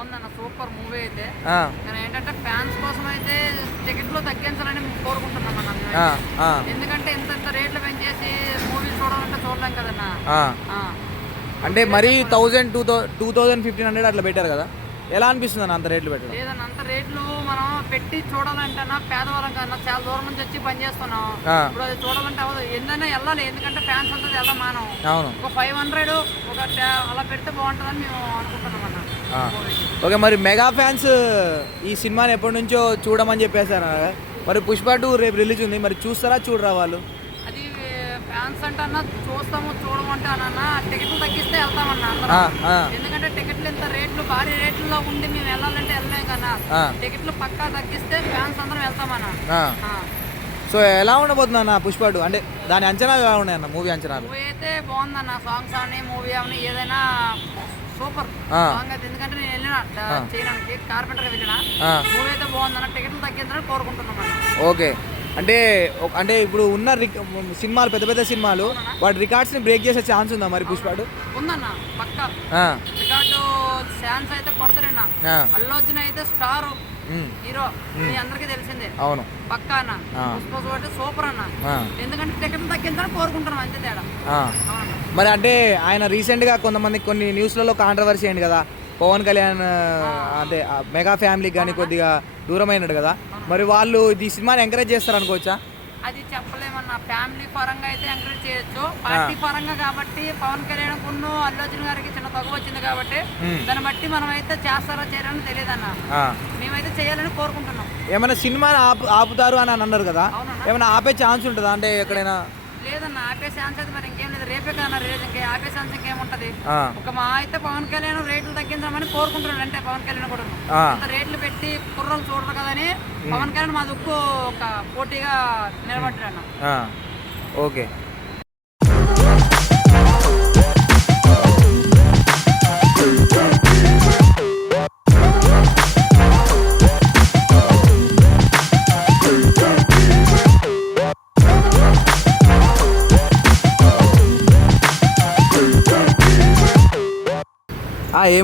బాగుందన్న, super movie అయితే. కానీ ఏంటంటే ఫ్యాన్స్ కోసం అయితే టికెట్లు తగ్గించాలని కోరుకుంటున్నాం అన్న. ఎందుకంటే ఇంత రేట్లు పెంచేసి మూవీ చూడాలంటే చూడలేం కదన్నా. అంటే మరీ 1000-1500 అట్లా పెట్టారు కదా, ఎలా అనిపిస్తుంది అన్న అంత రేట్లు పెట్టడం? లేదన్న, అంత రేట్లు మనం పెట్టి చూడాలంటే పేదవాళ్ళం కన్నా చాలా దూరం నుంచి వచ్చి పని చేస్తున్నాం. ఇప్పుడు అది చూడాలంటే అవ్వదు, ఏందైనా వెళ్ళాలి. ఎందుకంటే ఫ్యాన్స్ అంతా వెళ్ళాం మనం. ఒక 500 అలా పెడితే బాగుంటుందని మేము అనుకుంటున్నాం అన్న. ఓకే, మరి మెగా ఫ్యాన్స్ ఈ సినిమాని ఎప్పటి నుంచో చూడమని చెప్పేశారు. మరి పుష్ప 2 రేపు రిలీజ్ ఉంది, మరి చూస్తారా చూడరా వాళ్ళు? అది ఫ్యాన్స్ అంటే అన్న చూస్తాము చూడమంటే అన్న టికెట్లు తగ్గిస్తే వెళ్తామన్నా అందరం. ఎందుకంటే టికెట్లు ఇంత రేట్లు భారీ రేట్లలో ఉండి మేము వెళ్ళాలంటే వెళ్ళలేం కన్నా. టికెట్లు పక్కా తగ్గిస్తే ఫ్యాన్స్ అందరం వెళ్తామన్నా. సో ఎలా ఉండబోతుంది అన్న పుష్ప 2? అంటే దాని అంచనాలు ఎలా ఉన్నాయన్న, మూవీ అంచనాలు? మూవీ అయితే బాగుందన్న, సాంగ్స్ అని మూవీ అని ఏదైనా సూపర్ సాంగ్ అయితే. ఎందుకంటే నేను వెళ్ళిన చేయడానికి కార్పెంటర్ వెళ్ళిన, మూవీ అయితే బాగుందన్న. టికెట్లు తగ్గిందని కోరుకుంటున్నాం. ఓకే, అంటే ఇప్పుడు ఉన్న సినిమాలు పెద్ద పెద్ద సినిమాలు వాటి రికార్డ్స్ ని బ్రేక్ చేసే ఛాన్స్ ఉందా మరి పుష్ప 2? ఉందన్న, పక్కా రికార్డు ఛాన్స్ అయితే కొడతారన్న. అల్లు అర్జున్ అయితే స్టార్ హీరో, మీ అందరికీ తెలిసిందే. అవును, పక్కా అన్న. పుష్ప అంటే సూపర్ అన్న. ఎందుకంటే టికెట్లు తగ్గిందని కోరుకుంటున్నాం, అంతే తేడా. మరి అంటే ఆయన రీసెంట్ గా కొన్ని న్యూస్లలో కాంట్రవర్సీ అయింది కదా, పవన్ కళ్యాణ్ అంటే మెగా ఫ్యామిలీకి కానీ కొద్దిగా దూరమైనడు కదా, మరి వాళ్ళు ఈ సినిమాని ఎంకరేజ్ చేస్తారు అనుకోవచ్చా? అది చెప్పలేమన్నా. ఫ్యామిలీ పరంగా అయితే ఎంకరేజ్ చేయొచ్చు, పార్టీ పరంగా కాబట్టి పవన్ కళ్యాణ్ అల్లు అర్జున్ గారికి చిన్న తగ్గు వచ్చింది కాబట్టి దాన్ని బట్టి మనం అయితే చేస్తారో చేయరని తెలియదు అన్న. మేమైతే చేయాలని కోరుకుంటున్నాం. ఏమైనా సినిమాని ఆపుతారు అని అన్నారు కదా, ఏమైనా ఆపే ఛాన్స్ ఉంటుందా? అంటే ఎక్కడైనా లేదన్న, ఆపే ఛాన్స్ అయితే మరి ఇంకేం లేదు. రేపే కదా రిలీజ్, ఇంకా ఆపే ఛాన్స్ ఇంకేముంటది. ఒక మా అయితే పవన్ కళ్యాణ్ రేట్లు తగ్గించామని కోరుకుంటున్నాడు. అంటే పవన్ కళ్యాణ్ కూడా అంత రేట్లు పెట్టి కుర్రలు చూడరు కదని పవన్ కళ్యాణ్ మా దుక్కు ఒక పోటీగా నిలబడ్డాడు. ఓకే. ఏమో